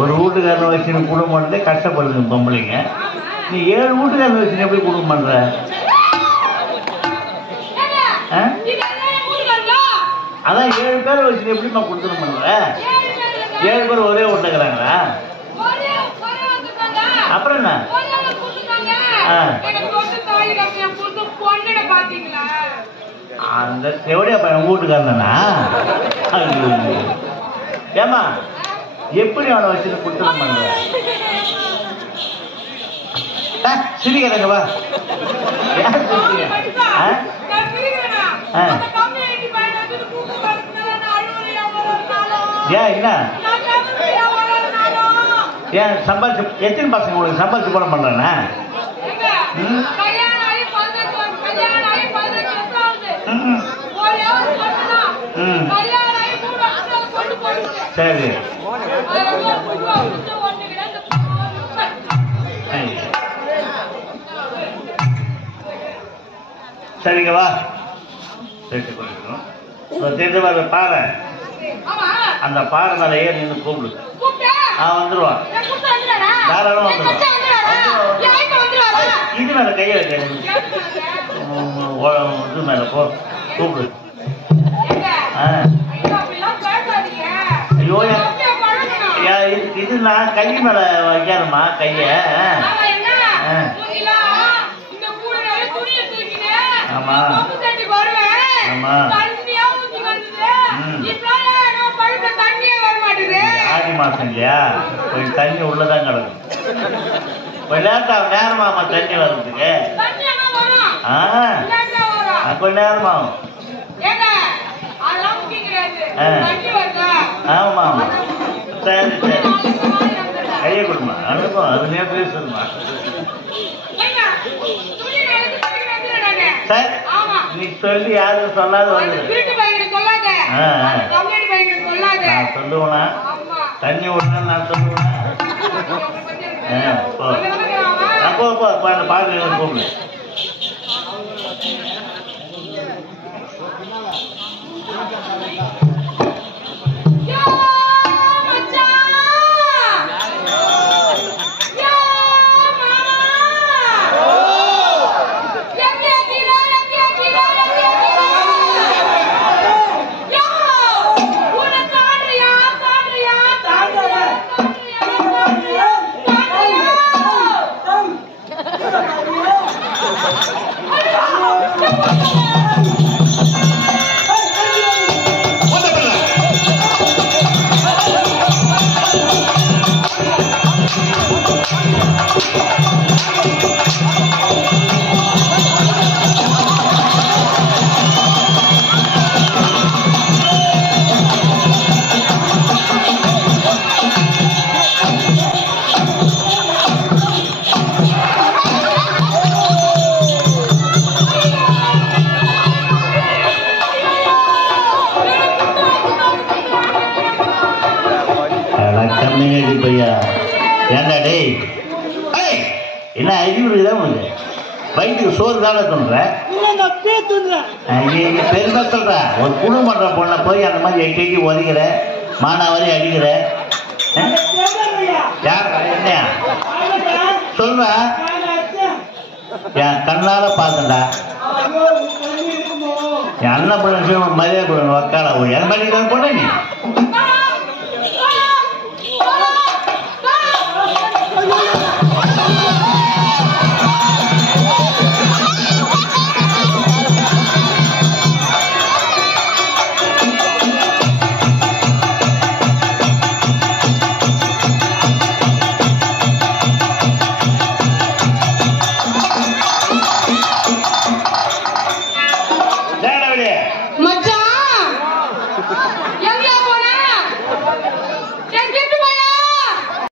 ஒரு வீட்டுக்காரன் வச்சு குடும்பம் பண்ணதே கஷ்டப்படுது பொம்பளைங்க. நீ 7 வீட்டுக்காரன் வச்சு எப்படி குடும்பம் பண்ற? அதான் 7 பேரை வச்சு எப்படிமா குடும்பம் பண்ற? 7 பேர் ஒரே வீட்டுக்கிறாங்களா? அப்புறம் என்ன? அந்த செவடியா பையன் வீட்டுக்காரனா? ஏமா எப்படி அவனை வச்சு குடும்பம் பண்ற? சிரிக்கிறங்க வா. ஏன் என்ன ஏன் சம்பாதிச்சு எத்தனை பசங்க உங்களுக்கு சம்பாதிச்சு போட பண்றேன்னா? சரி சரிங்க வா. தெரிஞ்ச பாறை அந்த பாறை மேல ஏறி நின்று கூப்பிடு. வந்துருவான். தாராளம் வந்துருவான். இது மேல கையை வைக்க இது மேல போ கூப்பிடு. ஐயோ இது நான் கை மேல வைக்காதுமா கைய. ஆமா ஆமா ஆடி மாசம் இல்லையா கொஞ்சம் தண்ணி உள்ளதான் கிடக்கும் விளையாட்டா நேரமாமா தண்ணி வர்றதுக்கு கொஞ்ச நேரமாகும் ஆமா ஆமா சரி சரி கையை கொடுமா அனுப்போம் அதுலயே பேசுமா சரி நீ சொல்லி யாரும் சொல்லாத வந்து நான் சொல்லுவேனா தண்ணி விடணும் நான் சொல்லுவேன் போ அந்த பாட்டு கூப்பிடு ஏண்டா டேய் என்ன அறிவுதான் உனக்கு வயிற்றுக்கு சோறு தானே தோன்ற பெருமை சொல்ற ஒரு குழு பண்ற பொண்ணை போய் அந்த மாதிரி எட்டி எட்டி ஒதுக்கிற மானாவாரி அடிக்கிற யார் என்ன சொல்ற என் கண்ணால பார்த்தண்டா என் அண்ணன் பிள்ளை மரியாதை கொடுங்க வக்கால என் மணிக்கு பொண்ணு நீ